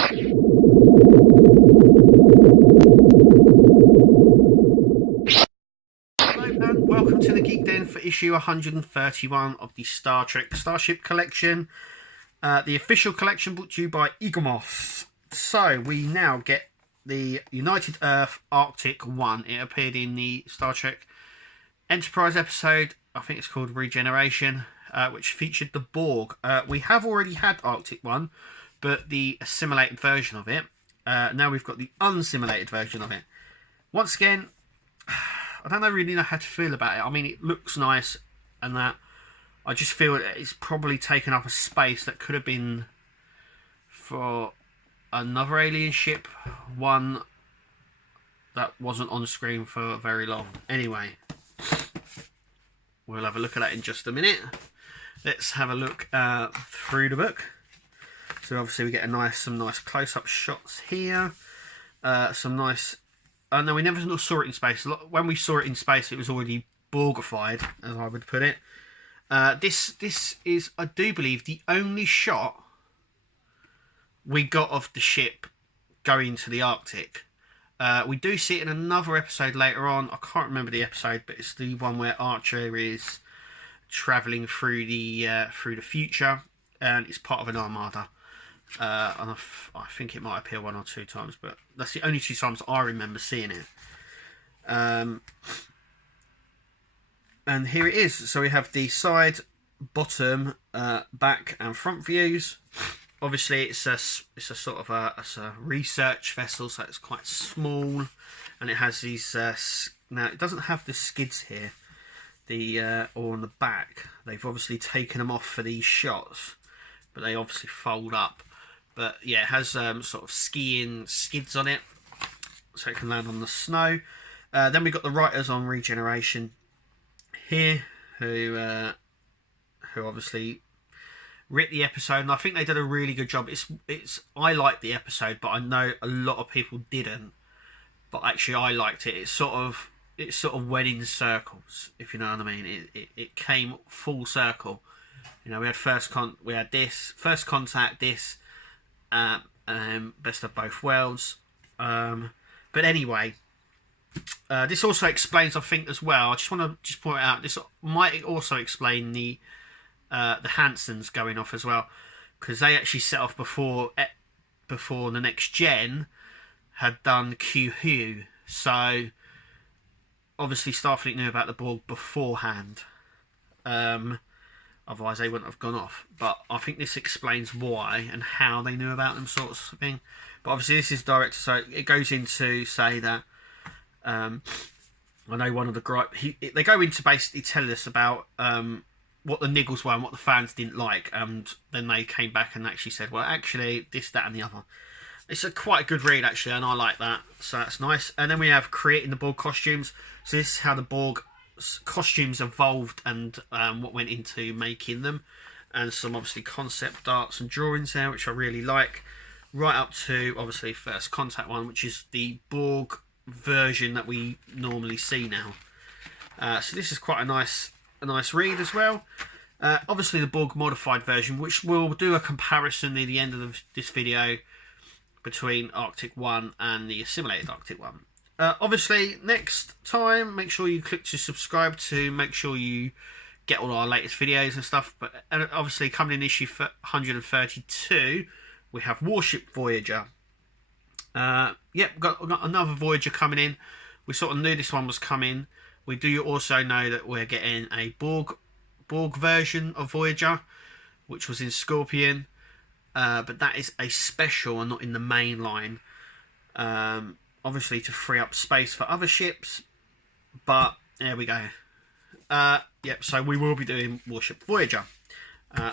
Hello and welcome to the Geek Den for issue 131 of the Star Trek Starship collection. The official collection brought to you by Egomos. So we now get the United Earth Arctic 1. It appeared in the Star Trek Enterprise episode, I think it's called Regeneration, which featured the Borg. We have already had Arctic 1, but the assimilated version of it. Now we've got the unsimulated version of it. Once again, I don't really know how to feel about it. I mean, it looks nice and that. I just feel it's probably taken up a space that could have been for another alien ship, one that wasn't on screen for very long. Anyway, we'll have a look at that in just a minute. Let's have a look through the book. So obviously we get some nice close-up shots here. Some nice... no, we never saw it in space. When we saw it in space, it was already Borgified, as I would put it. This is, I do believe, the only shot we got of the ship going to the Arctic. We do see it in another episode later on. I can't remember the episode, but it's the one where Archer is travelling through the future, and it's part of an armada. And I think it might appear one or two times, but that's the only two times I remember seeing it. And here it is. So we have the side, bottom, back, and front views. Obviously, it's a sort of a research vessel, so it's quite small, and it has these. Now it doesn't have the skids here, or on the back. They've obviously taken them off for these shots, but they obviously fold up. But yeah, it has sort of skiing skids on it, so it can land on the snow. Then we've got the writers on Regeneration here, who obviously writ the episode, and I think they did a really good job. I liked the episode, but I know a lot of people didn't. But actually, I liked it. It sort of went in circles, if you know what I mean. It came full circle. You know, we had first contact, this. Best of both worlds. But anyway, this also explains, I think, as well. I just want to point out, this might also explain the Hansons going off as well, because they actually set off before the Next Gen had done Q-Hue. So obviously Starfleet knew about the Borg beforehand. Otherwise they wouldn't have gone off. But I think this explains why and how they knew about them, sorts of thing. But obviously this is director, so it goes into say that I know one of the gripe. They go into basically tell us about what the niggles were and what the fans didn't like, and then they came back and actually said, well, actually this, that, and the other. It's quite a good read actually, and I like that. So that's nice. And then we have creating the Borg costumes. So this is how the Borg costumes evolved and what went into making them, and some obviously concept arts and drawings there, which I really like, right up to obviously First Contact one, which is the Borg version that we normally see now. So this is quite a nice read as well. Obviously the Borg modified version, which we'll do a comparison near the end of this video between Arctic 1 and the assimilated Arctic 1. Obviously, next time, make sure you click to subscribe to make sure you get all our latest videos and stuff. But obviously, coming in issue 132, we have Warship Voyager. Yep, we've got another Voyager coming in. We sort of knew this one was coming. We do also know that we're getting a Borg version of Voyager, which was in Scorpion. But that is a special and not in the main line. Obviously to free up space for other ships, but there we go. Yep, so we will be doing Warship Voyager.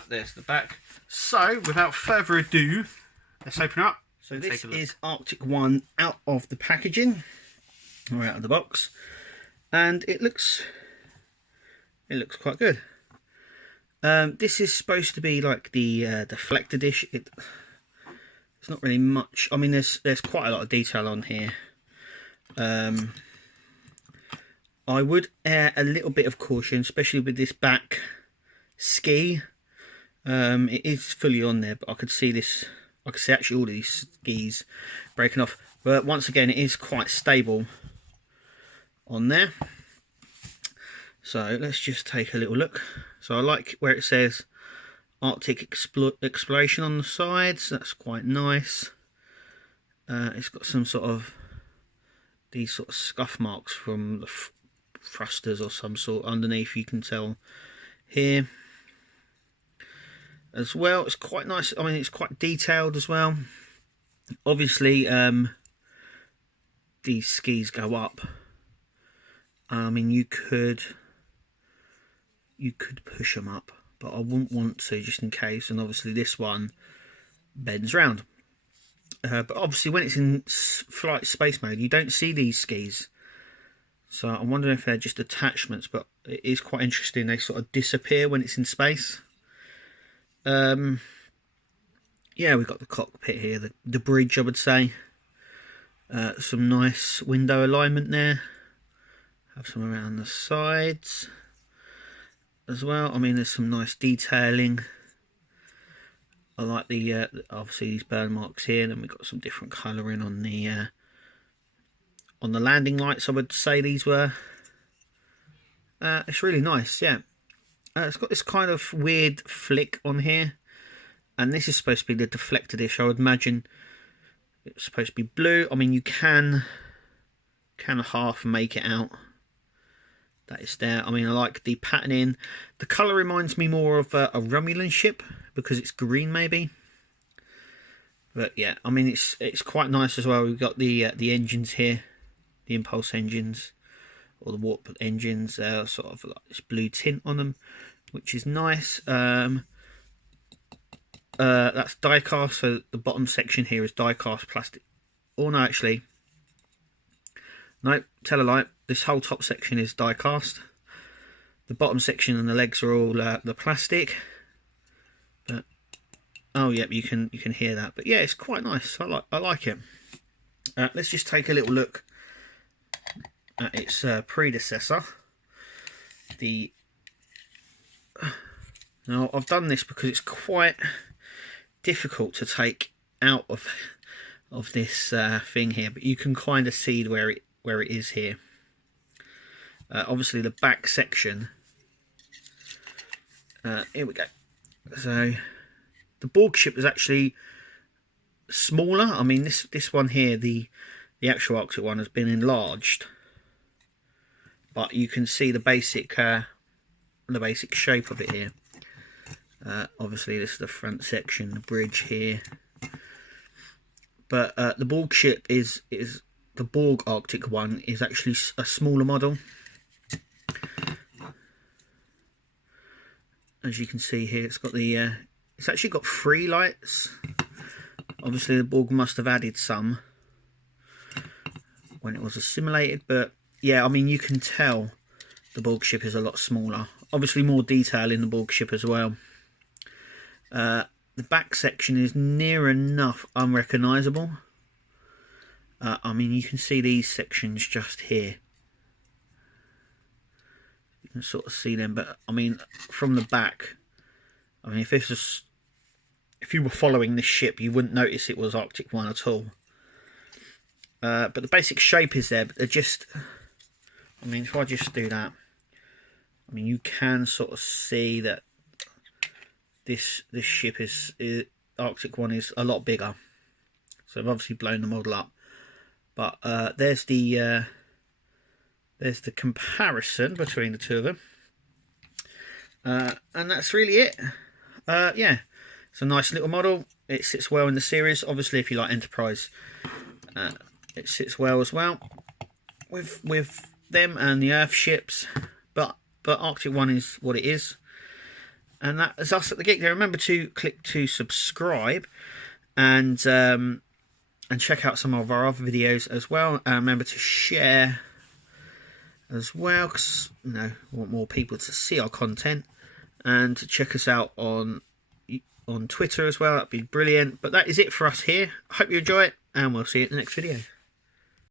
There's the back. So without further ado, let's open up. So this is Arctic 1 out of the packaging, or out of the box, and it looks quite good. This is supposed to be like the deflector dish. It's not really much. I mean, there's quite a lot of detail on here. I would err a little bit of caution, especially with this back ski. It is fully on there, but I could see this. I can see actually all of these skis breaking off. But once again, it is quite stable on there. So let's just take a little look. So I like where it says Arctic Exploration on the sides. That's quite nice. It's got some sort of these sort of scuff marks from the thrusters or some sort underneath, you can tell here as well. It's quite nice. I mean, it's quite detailed as well. Obviously these skis go up. I mean, you could push them up, but I wouldn't want to, just in case. And obviously this one bends round. But obviously when it's in flight space mode, you don't see these skis. So I'm wondering if they're just attachments, but it is quite interesting. They sort of disappear when it's in space. Yeah, we've got the cockpit here, the bridge, I would say. Some nice window alignment there. Have some around the sides as well. I mean, there's some nice detailing. I like the obviously these burn marks here, and then we've got some different colouring on the landing lights, I would say these were. It's really nice, yeah. It's got this kind of weird flick on here, and this is supposed to be the deflector dish. I would imagine it's supposed to be blue. I mean, you can half make it out. That is there. I mean, I like the patterning. The colour reminds me more of a Romulan ship because it's green, maybe. But yeah, I mean, it's quite nice as well. We've got the engines here, the impulse engines or the warp engines. Sort of like this blue tint on them, which is nice. That's die cast. So the bottom section here is die cast plastic. Oh no, actually, no, tell a lie. This whole top section is die cast. The bottom section and the legs are all the plastic. But oh yeah, you can hear that. But yeah, it's quite nice. I like it. Let's just take a little look at its predecessor. Now I've done this because it's quite difficult to take out of this thing here, but you can kind of see where it is here. Obviously the back section, here we go. So the Borg ship is actually smaller. I mean, this one here, the actual Arctic one, has been enlarged, but you can see the basic shape of it here. Obviously this is the front section, the bridge here, but the Borg ship is the Borg Arctic one is actually a smaller model. As you can see here, it's got it's actually got 3 lights. Obviously the Borg must have added some when it was assimilated, but yeah, I mean, you can tell the Borg ship is a lot smaller. Obviously more detail in the Borg ship as well. The back section is near enough unrecognisable. I mean, you can see these sections just here. You can sort of see them, but I mean, from the back, I mean, if you were following this ship, you wouldn't notice it was Arctic 1 at all. But the basic shape is there, but they're just, I mean, if I just do that, I mean, you can sort of see that this ship is Arctic 1 is a lot bigger. So I've obviously blown the model up, but there's the comparison between the two of them, and that's really it. Yeah, it's a nice little model. It sits well in the series. Obviously, if you like Enterprise, it sits well as well with them and the Earth ships. But Arctic 1 is what it is. And that is us at the Geek. Now remember to click to subscribe and check out some of our other videos as well. Remember to share as well, because you know, we want more people to see our content, and to check us out on Twitter as well. That'd be brilliant. But that is it for us here. I hope you enjoy it, and we'll see you in the next video.